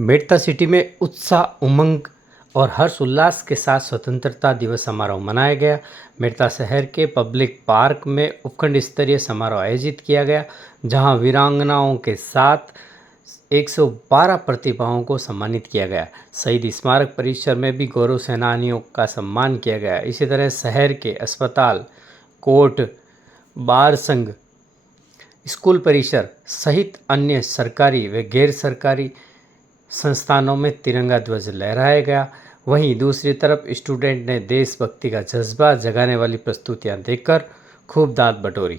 Merta city में उत्साह, उमंग और हर्ष उल्लास के साथ स्वतंत्रता दिवस समारोह मनाया गया। मेड़ता शहर के पब्लिक पार्क में उपखंड स्तरीय समारोह आयोजित किया गया, जहां वीरांगनाओं के साथ 112 प्रतिभाओं को सम्मानित किया गया। शहीद स्मारक परिसर में भी गौरव सेनानियों का सम्मान किया गया। इसी तरह शहर के अस्पताल, कोर्ट, बार संघ, स्कूल परिसर सहित अन्य सरकारी व गैर सरकारी संस्थानों में तिरंगा ध्वज लहराया गया। वहीं दूसरी तरफ स्टूडेंट ने देशभक्ति का जज्बा जगाने वाली प्रस्तुतियां देकर खूब दाद बटोरी।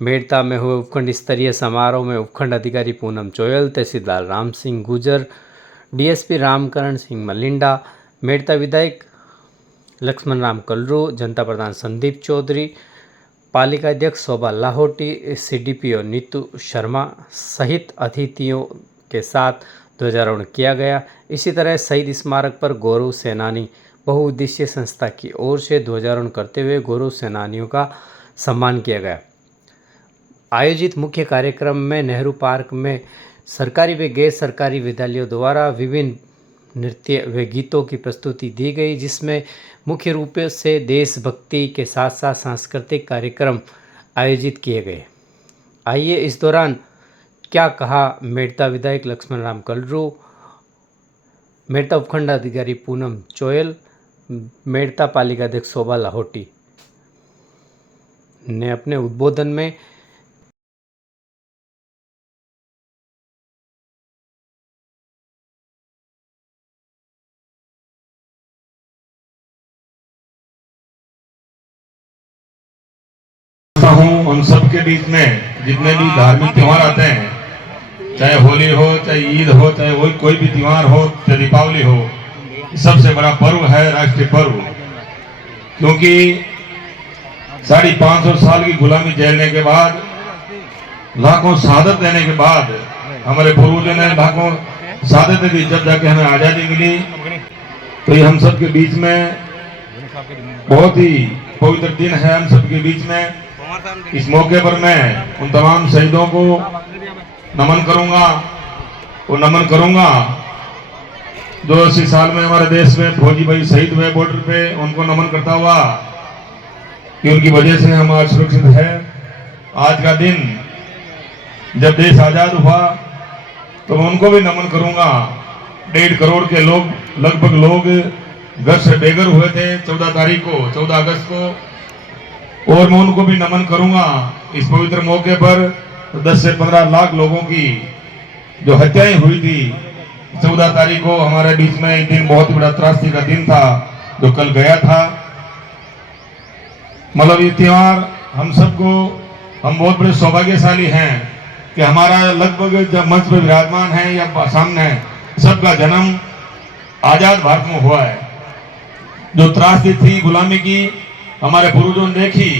मेड़ता में हुए उपखंड स्तरीय समारोह में उपखंड अधिकारी पूनम चोयल, तहसीलदार राम सिंह गुजर, डीएसपी रामकरण सिंह मलिंडा, मेड़ता विधायक लक्ष्मण राम कलरू, जनता प्रधान संदीप चौधरी, पालिका अध्यक्ष शोभा लाहौटी, सीडीपीओ नीतू शर्मा सहित अतिथियों के साथ ध्वजारोहण किया गया। इसी तरह शहीद स्मारक पर गौरव सेनानी बहुउद्देशीय संस्था की ओर से ध्वजारोहण करते हुए गौरव सेनानियों का सम्मान किया गया। आयोजित मुख्य कार्यक्रम में नेहरू पार्क में सरकारी व गैर सरकारी विद्यालयों द्वारा विभिन्न नृत्य व गीतों की प्रस्तुति दी गई, जिसमें मुख्य रूप से देशभक्ति के साथ साथ सांस्कृतिक कार्यक्रम आयोजित किए गए। आइए इस दौरान क्या कहा मेड़ता विधायक लक्ष्मण राम कलरू, मेड़ता उपखंड अधिकारी पूनम चोयल, मेड़ता पालिका अध्यक्ष शोभा लाहौटी ने अपने उद्बोधन में उन सब के बीच में जितने भी धार्मिक त्योहार आते हैं, चाहे होली हो, चाहे ईद हो, चाहे कोई भी त्योहार हो, चाहे दीपावली हो, सबसे बड़ा पर्व है राष्ट्रीय पर्व। क्योंकि 550 साल की गुलामी झेलने के बाद, लाखों शहादत देने के बाद, हमारे पूर्वजों ने लाखों शहादत दी, जब जाके हमें आजादी मिली। तो ये हम सब के बीच में बहुत ही पवित्र दिन है। हम सब के बीच में इस मौके पर मैं उन तमाम शहीदों को नमन करूंगा जो 80 साल में हमारे देश में फौजी भाई शहीद हुए बॉर्डर पे, उनको नमन करता हुआ कि उनकी वजह से हम आज सुरक्षित है। आज का दिन जब देश आजाद हुआ तो मैं उनको भी नमन करूंगा। 1.5 करोड़ के लोग, लगभग लोग घर से बेघर हुए थे 14 अगस्त को, और मैं उनको भी नमन करूंगा। इस पवित्र मौके पर 10 से 15 लाख लोगों की जो हत्याएं हुई थी 14 तारीख को, हमारे बीच में एक दिन बहुत बड़ा त्रासदी का दिन था जो कल गया था। मतलब ये त्योहार हम बहुत बड़े सौभाग्यशाली हैं कि हमारा लगभग जब मंच पर विराजमान है या सामने, सबका जन्म आजाद भारत में हुआ है। जो त्रासदी थी गुलामी की, हमारे पूर्वजों ने देखी,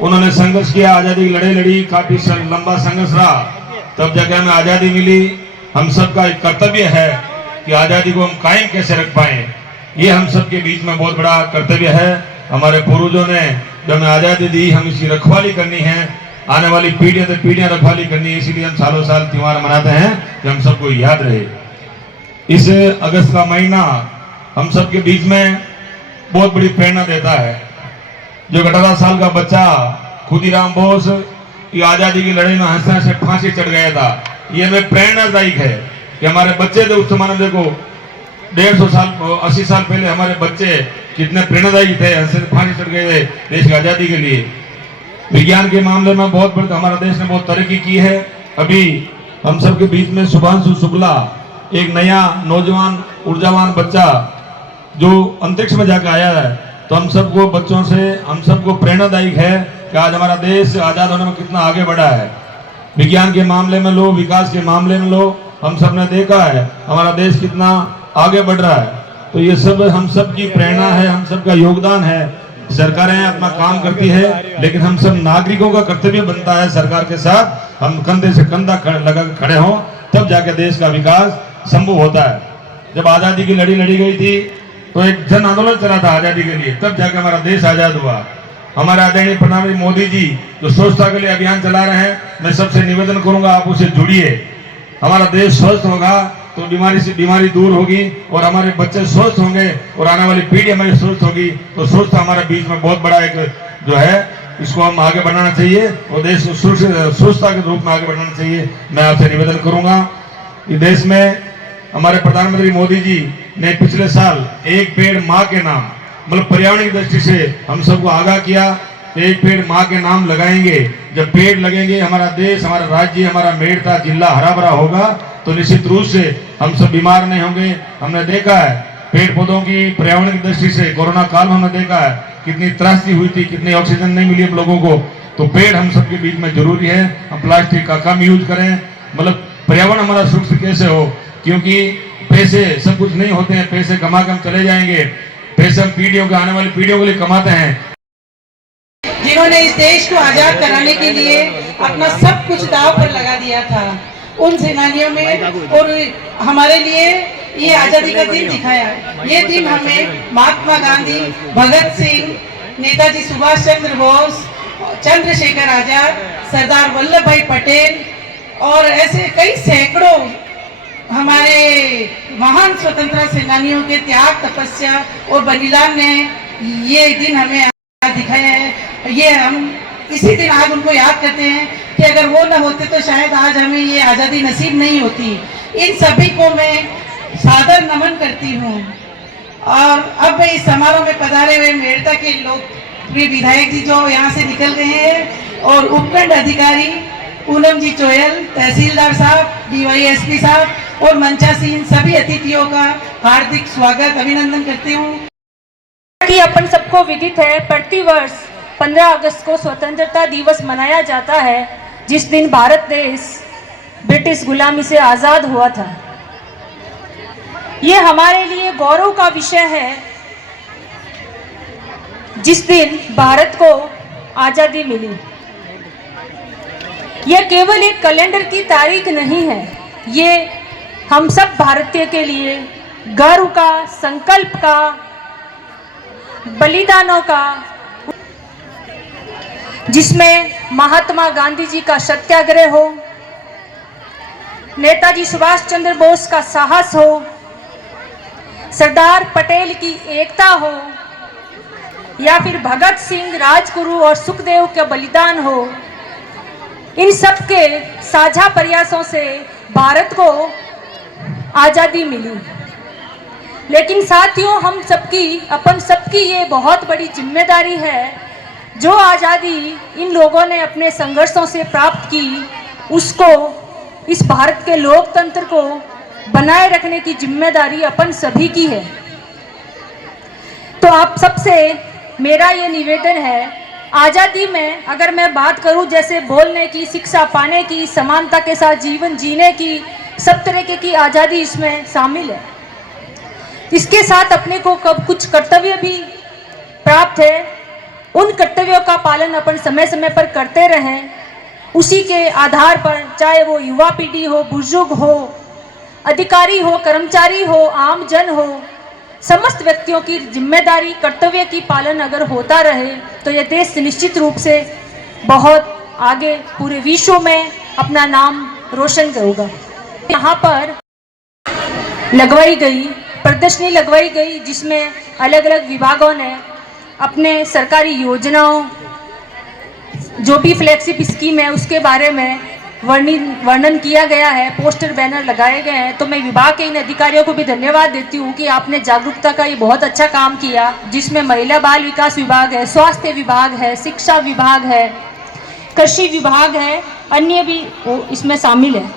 उन्होंने संघर्ष किया, आजादी की लड़ाई लड़ी, काफी लंबा संघर्ष रहा, तब जाके हमें आजादी मिली। हम सबका एक कर्तव्य है कि आजादी को हम कायम कैसे रख पाए, ये हम सबके बीच में बहुत बड़ा कर्तव्य है। हमारे पूर्वजों ने जो हमें आजादी दी, हम इसकी रखवाली करनी है, आने वाली पीढ़ियां से पीढ़ियां रखवाली करनी है। इसीलिए हम सालों साल त्योहार मनाते हैं कि हम सबको याद रहे। इस अगस्त का महीना हम सबके बीच में बहुत बड़ी प्रेरणा देता है। जो 18 साल का बच्चा खुदीराम बोस की आजादी की लड़ाई में हंसने से फांसी चढ़ गया था, ये हमें प्रेरणादायक है कि हमारे बच्चे थे उस जमाने, देखो 80 साल पहले हमारे बच्चे कितने प्रेरणादायी थे, हंसने से फांसी चढ़ गए थे देश की आजादी के लिए। विज्ञान के मामले में बहुत बड़ा हमारा देश ने बहुत तरक्की की है। अभी हम सबके बीच में शुभांशु शुक्ला, एक नया नौजवान ऊर्जावान बच्चा जो अंतरिक्ष में जाकर आया है, तो हम सबको बच्चों से हम सबको प्रेरणादायक है कि आज हमारा देश आजाद होने में कितना आगे बढ़ा है। विज्ञान के मामले में लो, विकास के मामले में लो, हम सब ने देखा है हमारा देश कितना आगे बढ़ रहा है। तो ये सब हम सब की प्रेरणा है, हम सब का योगदान है। सरकारें अपना काम करती है, लेकिन हम सब नागरिकों का कर्तव्य बनता है सरकार के साथ हम कंधे से कंधा लगा खड़े हों, तब जाके देश का विकास संभव होता है। जब आजादी की लड़ी लड़ी गई थी तो एक जन आंदोलन चला था आजादी के लिए, तब जाकर हमारा देश आजाद हुआ। हमारे आदरणीय प्रधानमंत्री मोदी जी जो स्वच्छता के लिए अभियान चला रहे हैं, मैं सबसे निवेदन करूंगा आप उससे जुड़िए। हमारा देश स्वस्थ होगा तो बीमारी दूर होगी और हमारे बच्चे स्वस्थ होंगे और आने वाली पीढ़ी हमारी स्वस्थ होगी। तो स्वस्थ हमारे बीच में बहुत बड़ा एक जो है, इसको हम आगे बढ़ाना चाहिए और देश को सुरक्षता के रूप में आगे बढ़ाना चाहिए। मैं आपसे निवेदन करूंगा, इस देश में हमारे प्रधानमंत्री मोदी जी ने पिछले साल एक पेड़ माँ के नाम, मतलब पर्यावरण की दृष्टि से हम सबको आगाह किया, एक पेड़ माँ के नाम लगाएंगे। जब पेड़ लगेंगे, हमारा देश, हमारा राज्य, हमारा मेड़ता जिला हरा भरा होगा, तो निश्चित रूप से हम सब बीमार नहीं होंगे। हमने देखा है पेड़ पौधों की पर्यावरण की दृष्टि से कोरोना काल में हमने देखा है कितनी त्रासदी हुई थी, कितनी ऑक्सीजन नहीं मिली हम लोगों को। तो पेड़ हम सबके बीच में जरूरी है। हम प्लास्टिक का कम यूज करें, मतलब पर्यावरण हमारा सुरक्षित कैसे हो, क्योंकि पैसे सब कुछ नहीं होते हैं, पैसे कमा के हम चले जाएंगे, पैसे हम पीढ़ियों के, आने वाली पीढ़ियों के लिए कमाते हैं। जिन्होंने इस देश को आजाद कराने के लिए अपना सब कुछ दांव पर लगा दिया था, उन सेनानियों में और हमारे लिए ये आजादी का दिन दिखाया। ये दिन हमें महात्मा गांधी, भगत सिंह, नेताजी सुभाष चंद्र बोस, चंद्रशेखर आजाद, सरदार वल्लभ भाई पटेल और ऐसे कई सैकड़ों हमारे महान स्वतंत्रता सेनानियों के त्याग, तपस्या और बलिदान ने ये दिन हमें दिखाया है। ये हम इसी दिन आज उनको याद करते हैं कि अगर वो न होते तो शायद आज हमें ये आज़ादी नसीब नहीं होती। इन सभी को मैं सादर नमन करती हूँ। और अब मैं इस समारोह में पधारे हुए मेड़ता के लोकप्रिय विधायक जी जो यहाँ से निकल गए हैं और उपखंड अधिकारी पूनम जी चोयल, तहसीलदार साहब, DYSP साहब और मंचासीन सभी अतिथियों का हार्दिक स्वागत, अभिनंदन करती हूँ। कि अपन सबको विदित है, प्रतिवर्ष 15 अगस्त को स्वतंत्रता दिवस मनाया जाता है, जिस दिन भारत देश ब्रिटिश गुलामी से आज़ाद हुआ था। ये हमारे लिए गौरव का विषय है, जिस दिन भारत को आज़ादी मिली। यह केवल एक कैलेंडर की तारीख नहीं है, ये हम सब भारतीय के लिए गर्व का, संकल्प का, बलिदानों का, जिसमें महात्मा गांधी जी का सत्याग्रह हो, नेताजी सुभाष चंद्र बोस का साहस हो, सरदार पटेल की एकता हो, या फिर भगत सिंह, राजगुरु और सुखदेव का बलिदान हो। इन सब के साझा प्रयासों से भारत को आज़ादी मिली। लेकिन साथियों, हम सबकी, अपन सबकी ये बहुत बड़ी जिम्मेदारी है, जो आज़ादी इन लोगों ने अपने संघर्षों से प्राप्त की, उसको, इस भारत के लोकतंत्र को बनाए रखने की जिम्मेदारी अपन सभी की है। तो आप सबसे मेरा ये निवेदन है, आज़ादी में अगर मैं बात करूं, जैसे बोलने की, शिक्षा पाने की, समानता के साथ जीवन जीने की, सब तरीके की आज़ादी इसमें शामिल है। इसके साथ अपने को कब कुछ कर्तव्य भी प्राप्त है, उन कर्तव्यों का पालन अपन समय समय पर करते रहें। उसी के आधार पर, चाहे वो युवा पीढ़ी हो, बुजुर्ग हो, अधिकारी हो, कर्मचारी हो, आम जन हो, समस्त व्यक्तियों की जिम्मेदारी, कर्तव्य की पालन अगर होता रहे, तो ये देश निश्चित रूप से बहुत आगे पूरे विश्व में अपना नाम रोशन करेगा। यहाँ पर लगवाई गई प्रदर्शनी लगवाई गई, जिसमें अलग अलग विभागों ने अपने सरकारी योजनाओं, जो भी फ्लैगशिप स्कीम है, उसके बारे में वर्णन किया गया है, पोस्टर बैनर लगाए गए हैं। तो मैं विभाग के इन अधिकारियों को भी धन्यवाद देती हूँ कि आपने जागरूकता का ये बहुत अच्छा काम किया, जिसमें महिला बाल विकास विभाग है, स्वास्थ्य विभाग है, शिक्षा विभाग है, कृषि विभाग है, अन्य भी इसमें शामिल है।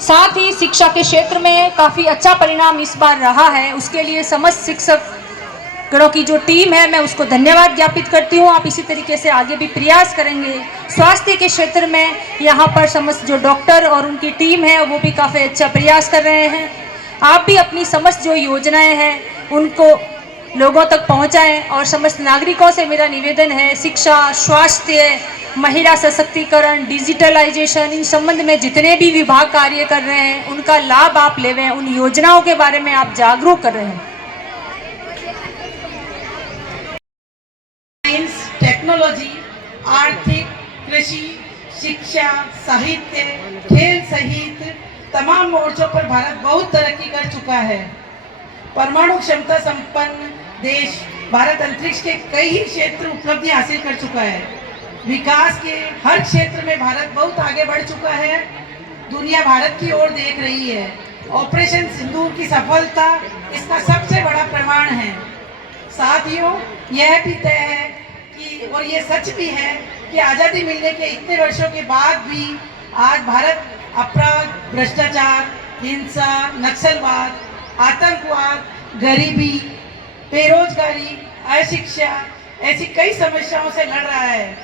साथ ही शिक्षा के क्षेत्र में काफ़ी अच्छा परिणाम इस बार रहा है, उसके लिए समस्त शिक्षकों की जो टीम है, मैं उसको धन्यवाद ज्ञापित करती हूँ। आप इसी तरीके से आगे भी प्रयास करेंगे। स्वास्थ्य के क्षेत्र में यहाँ पर समस्त जो डॉक्टर और उनकी टीम है, वो भी काफ़ी अच्छा प्रयास कर रहे हैं। आप भी अपनी समस्त जो योजनाएं हैं उनको लोगों तक पहुँचाएँ। और समस्त नागरिकों से मेरा निवेदन है, शिक्षा, स्वास्थ्य, महिला सशक्तिकरण, डिजिटलाइजेशन, इन संबंध में जितने भी विभाग कार्य कर रहे हैं, उनका लाभ आप ले रहे हैं, उन योजनाओं के बारे में आप जागरूक कर रहे हैं। टेक्नोलॉजी, आर्थिक, कृषि, शिक्षा, साहित्य, खेल सहित तमाम मोर्चों पर भारत बहुत तरक्की कर चुका है। परमाणु क्षमता संपन्न देश भारत अंतरिक्ष के कई ही क्षेत्र उपलब्धि हासिल कर चुका है। विकास के हर क्षेत्र में भारत बहुत आगे बढ़ चुका है। दुनिया भारत की ओर देख रही है। ऑपरेशन सिंदूर की सफलता इसका सबसे बड़ा प्रमाण है। साथियों, यह भी तय है कि और ये सच भी है कि आज़ादी मिलने के इतने वर्षों के बाद भी आज भारत अपराध, भ्रष्टाचार, हिंसा, नक्सलवाद, आतंकवाद, गरीबी, बेरोजगारी, अशिक्षा ऐसी कई समस्याओं से लड़ रहा है।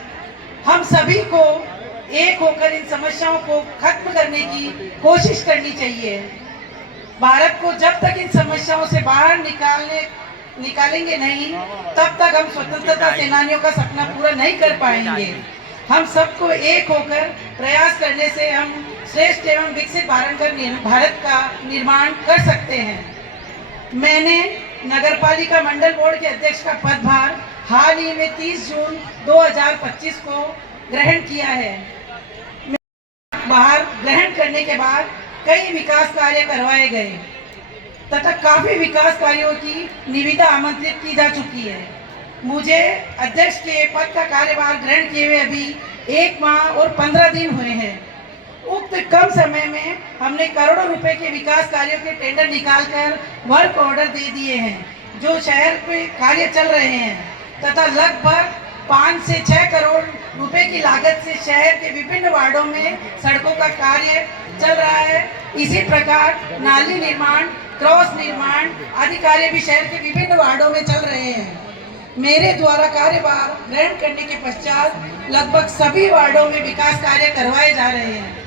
हम सभी को एक होकर इन समस्याओं को खत्म करने की कोशिश करनी चाहिए। भारत को जब तक इन समस्याओं से बाहर निकालेंगे नहीं, तब तक हम स्वतंत्रता सेनानियों का सपना पूरा नहीं कर पाएंगे। हम सबको एक होकर प्रयास करने से हम श्रेष्ठ एवं विकसित भारत का निर्माण कर सकते हैं। मैंने नगरपालिका मंडल बोर्ड के अध्यक्ष का पदभार हाल ही में 30 जून 2025 को ग्रहण किया है। बाहर ग्रहण करने के बाद कई विकास कार्य करवाए गए तथा काफी विकास कार्यों की निविदा आमंत्रित की जा चुकी है। मुझे अध्यक्ष के पद का कार्यभार ग्रहण किए हुए अभी 1 माह और 15 दिन हुए हैं। उक्त कम समय में हमने करोड़ों रुपए के विकास कार्यों के टेंडर निकालकर वर्क ऑर्डर दे दिए हैं, जो शहर में कार्य चल रहे हैं तथा लगभग 5 से 6 करोड़ रुपए की लागत से शहर के विभिन्न वार्डों में सड़कों का कार्य चल रहा है। इसी प्रकार नाली निर्माण, क्रॉस निर्माण आदि कार्य भी शहर के विभिन्न वार्डों में चल रहे हैं। मेरे द्वारा कार्यभार ग्रहण करने के पश्चात लगभग सभी वार्डों में विकास कार्य करवाए जा रहे हैं।